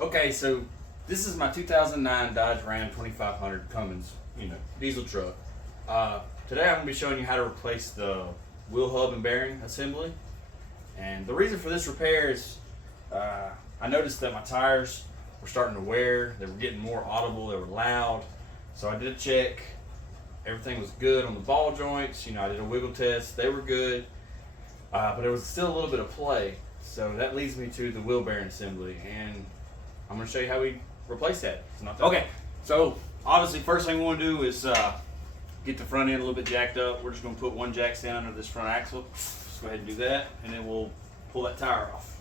Okay, so this is my 2009 Dodge Ram 2500 Cummins, diesel truck. Today I'm going to be showing you how to replace the wheel hub and bearing assembly. And the reason for this repair is I noticed that my tires were starting to wear. They were getting more audible. They were loud. So I did a check. Everything was good on the ball joints. I did a wiggle test. They were good. But there was still a little bit of play. So that leads me to the wheel bearing assembly. And I'm going to show you how we replace that. It's not that Okay, hard. so obviously first thing we want to do is get the front end a little bit jacked up. We're just going to put one jack stand under this front axle. Just go ahead and do that, and then we'll pull that tire off.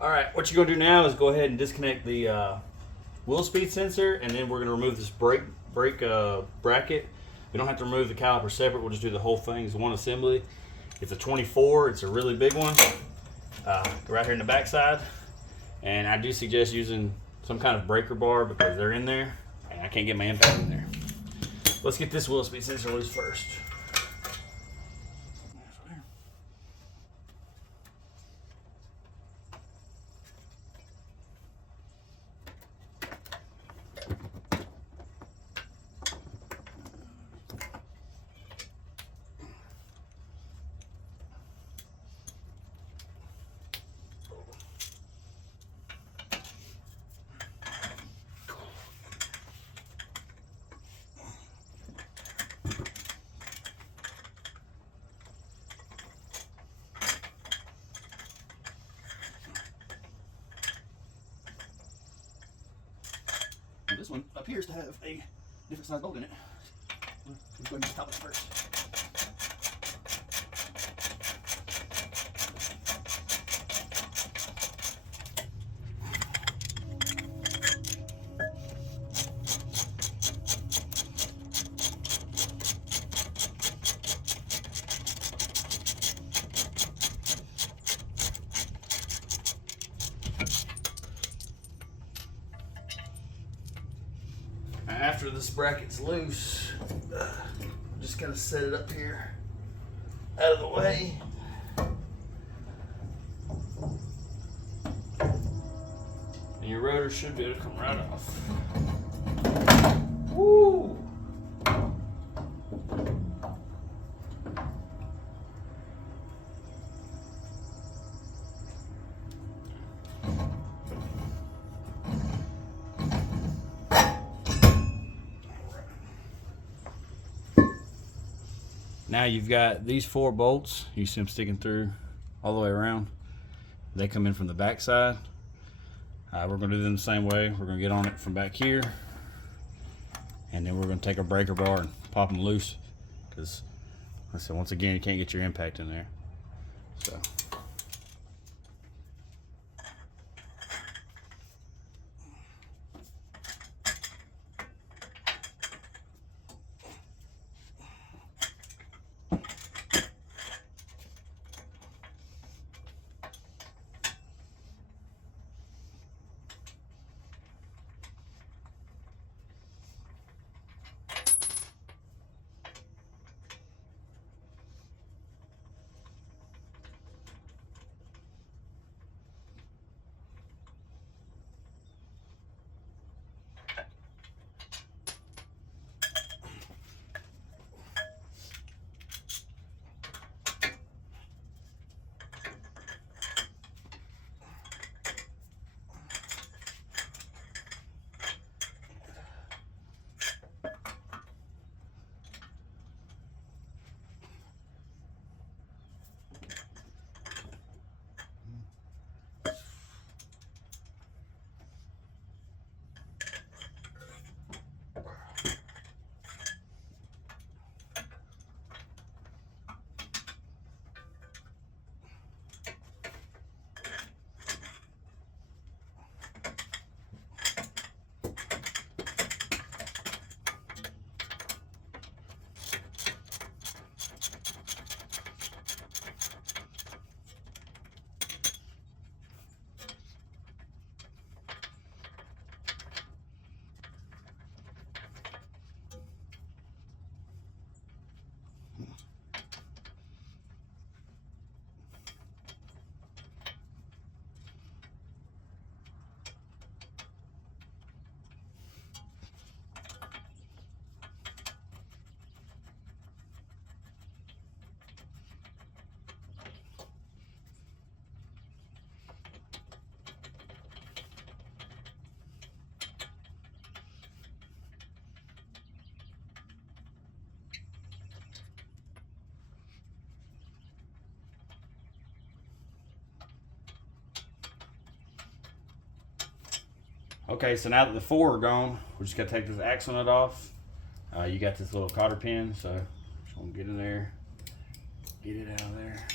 All right, what you're gonna do now is go ahead and disconnect the wheel speed sensor, and then we're gonna remove this brake bracket. We don't have to remove the caliper separate. We'll just do the whole thing as one assembly. It's a 24. It's a really big one, right here in the backside. And I do suggest using some kind of breaker bar because they're in there, and I can't get my impact in there. Let's get this wheel speed sensor loose first. This one appears to have a different size bolt in it. Let's go ahead and top it first. After this bracket's loose, just kind of set it up here out of the way. And your rotor should be able to come right off. Woo! Now you've got these 4 bolts. You see them sticking through all the way around. They come in from the back side. We're going to do them the same way. We're going to get on it from back here, and then we're going to take a breaker bar and pop them loose because, like I said, once again, you can't get your impact in there. So. Okay, so now that the 4 are gone, we're just gonna take this axle nut off. You got this little cotter pin, so just gonna get in there, get it out of there.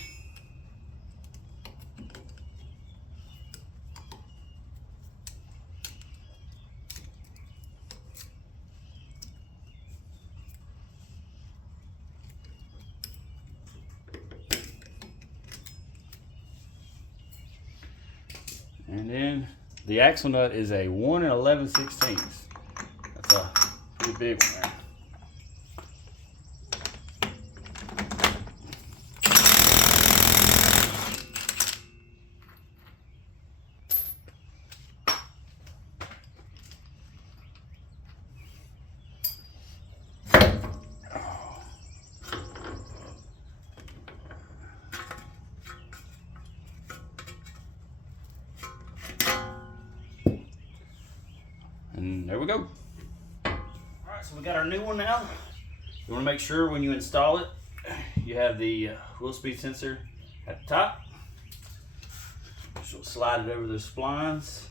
And then the axle nut is a 1 11/16. That's a pretty big one there. And there we go. Alright, so we got our new one now. You want to make sure when you install it, you have the wheel speed sensor at the top. So slide it over those splines.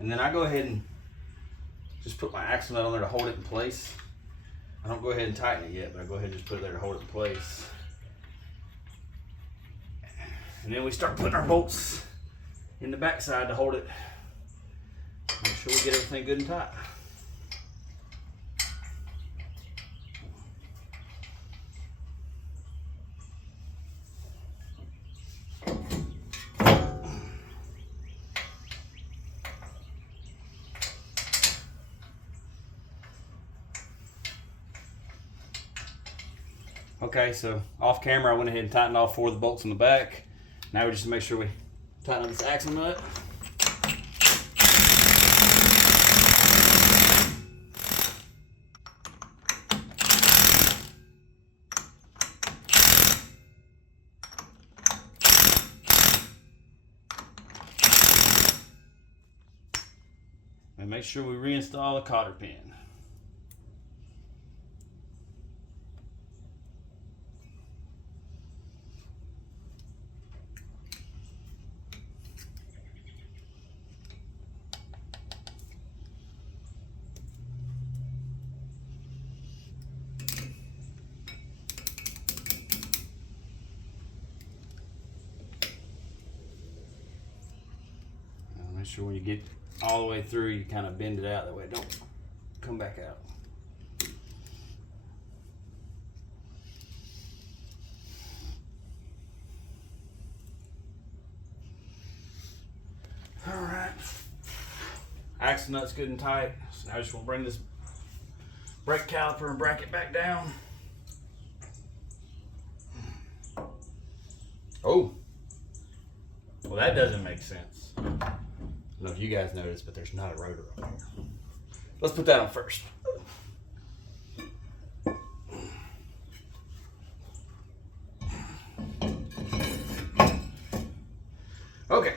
And then I go ahead and just put my axle nut on there to hold it in place. I don't go ahead and tighten it yet, but I go ahead and just put it there to hold it in place. And then we start putting our bolts in the backside to hold it. Make sure we get everything good and tight. Okay, so off camera I went ahead and tightened all 4 of the bolts in the back. Now we just make sure we tighten up this axle nut. And make sure we reinstall the cotter pin. Make sure when you get all the way through, you kind of bend it out, that way it don't come back out. All right, axle nut's good and tight. So now I just want to bring this brake caliper and bracket back down. Oh, well, that doesn't make sense. I don't know if you guys noticed, but there's not a rotor on here. Let's put that on first. Okay,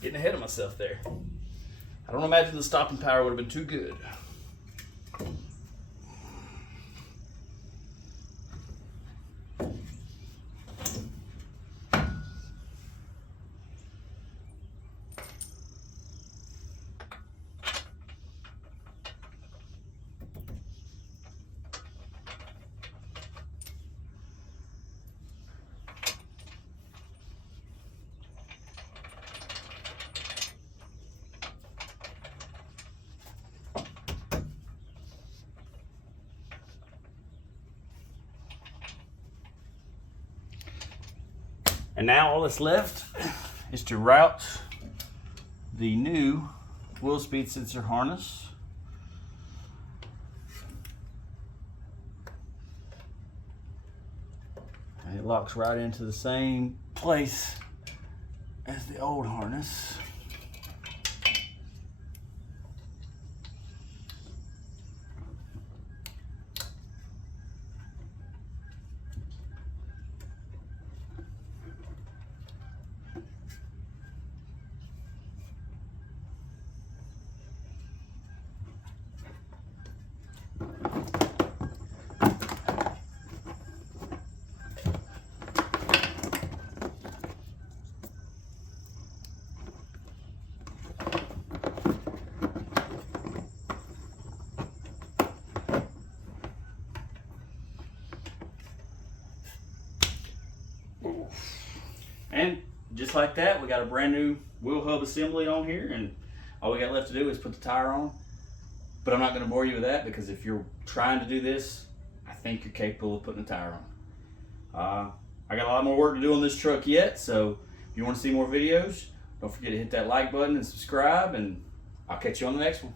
getting ahead of myself there. I don't imagine the stopping power would have been too good. And now all that's left is to route the new wheel speed sensor harness. And it locks right into the same place as the old harness. just like that, we got a brand new wheel hub assembly on here, and all we got left to do is put the tire on. But I'm not going to bore you with that, because if you're trying to do this, I think you're capable of putting a tire on. I got a lot more work to do on this truck yet, so if you want to see more videos, don't forget to hit that like button and subscribe, and I'll catch you on the next one.